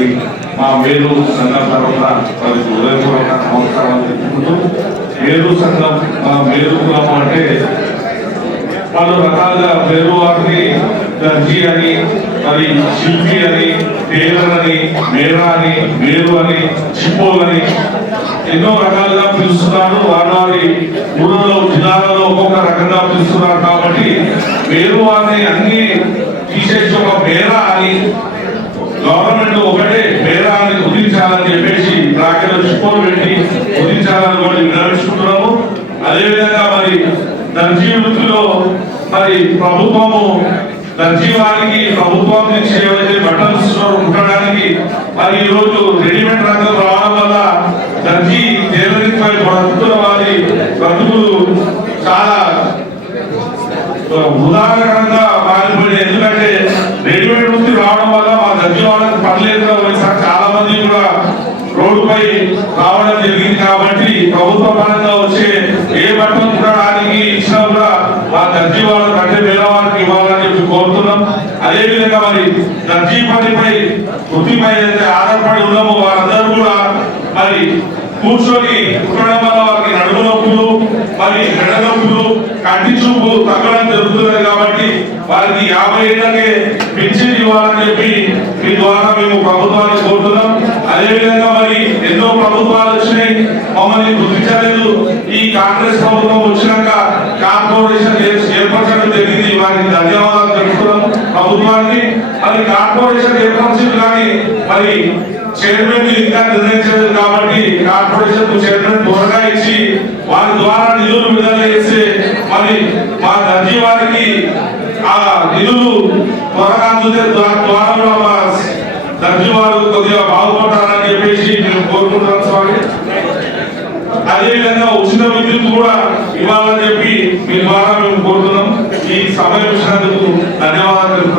వారికి మా మేలు సంఘం తరఫున వారికి హృదయపూర్వక నమస్కారాలు తెలుపుకుంటూ, మేలు సంఘం మేలు కులం అంటే పలు రకాలుగా పేరు వారిని దర్జీ అని, మరి శిల్పి అని, టైలర్ అని, మేరా అని, మేరు అని, చిప్పోల్ అని ఎన్నో రకాలుగా పిలుస్తున్నారు. వారి ఊళ్ళలో జిల్లాలలో ఒక్కొక్క రకంగా పిలుస్తున్నారు. కాబట్టి పేరు వారిని అన్ని తీసేసి ఒక మేరా అని, గవర్నమెంట్ ఒకటే మేరా అని కుదించాలని చెప్పేసి రాకెలో చిప్పోలు పెట్టి కుదించాలని కూడా నిర్ణయించుకుంటున్నాము. అదేవిధంగా మరి దర్జీ వృత్తిలో మరి ప్రభుత్వము దర్జీ వారికి ప్రభుత్వం నుంచి ఏవైతే బట్టలు స్టోర్ ఉండడానికి మరి ఈరోజు రెడీమేడ్ రంగం రావడం వల్ల దర్జీ టైలరింగ్ పై బ్రతుకుల వారి బ్రతుకులు చాలా ఉదాహరణంగా మారిపోయినాయి. ఎందుకంటే రెడీమేడ్ వృత్తి రావడం వల్ల మా దర్జీ వాళ్ళకి పర్లేదు చాలా మంది కూడా రోడ్డుపై రావడం జరిగింది. కాబట్టి ప్రభుత్వ పరంగా వచ్చే ఏ బట్టలు ఉండడానికి ఇచ్చినా కూడా మా దర్జీ వాళ్ళకి అంటే పేదవారికి ఇవ్వాలని చెప్పి కోరుతున్నాం. అదేవిధంగా మరి దర్జీ పనిపై వృత్తిపై అయితే ఆధారపడి ఉన్నామో వారందరూ కూడా మరి కూర్చొని ఉండడం వల్ల వారికి నడుము నొప్పులు, మరి మెడ నొప్పులు, కంటి చూపు తగ్గడం జరుగుతుంది. కాబట్టి వారికి 50 ఏళ్ళకే పెన్షన్ ఇవ్వాలని చెప్పి మీ ద్వారా మేము ప్రభుత్వాన్ని కోరుతున్నాం. అదేవిధంగా మరి ఎన్నో ప్రభుత్వాలు వచ్చినాయి, మమ్మల్ని గుర్తించలేదు. ఈ కాంగ్రెస్ ప్రభుత్వం వచ్చినాక కార్పొరేషన్ ఏర్పరచడం జరిగింది. వారికి ధన్యవాదాలు తెలుపుతున్నాం ప్రభుత్వానికి. మరి కార్పొరేషన్ ఏర్పరచింది కానీ మరి చైర్మన్ ఇంకా నిర్ణయించలేదు. కాబట్టి కార్పొరేషన్ చైర్మన్ త్వరగా ఇచ్చి వారి ద్వారా నిధులు విడుదల చేస్తే మరి మా దర్జీ వారికి ఆ నిధులు త్వరగా అందుతే ద్వారా మా దర్జీ వారు కొద్దిగా బాగుపడతారని చెప్పేసి మేము కోరుకుంటున్నాం స్వామి. అదేవిధంగా ఉచిత విద్యుత్ కూడా ఇవ్వాలని చెప్పి మీ ద్వారా మేము కోరుతున్నాం. ఈ సమయం ఇచ్చినందుకు ధన్యవాదాలు.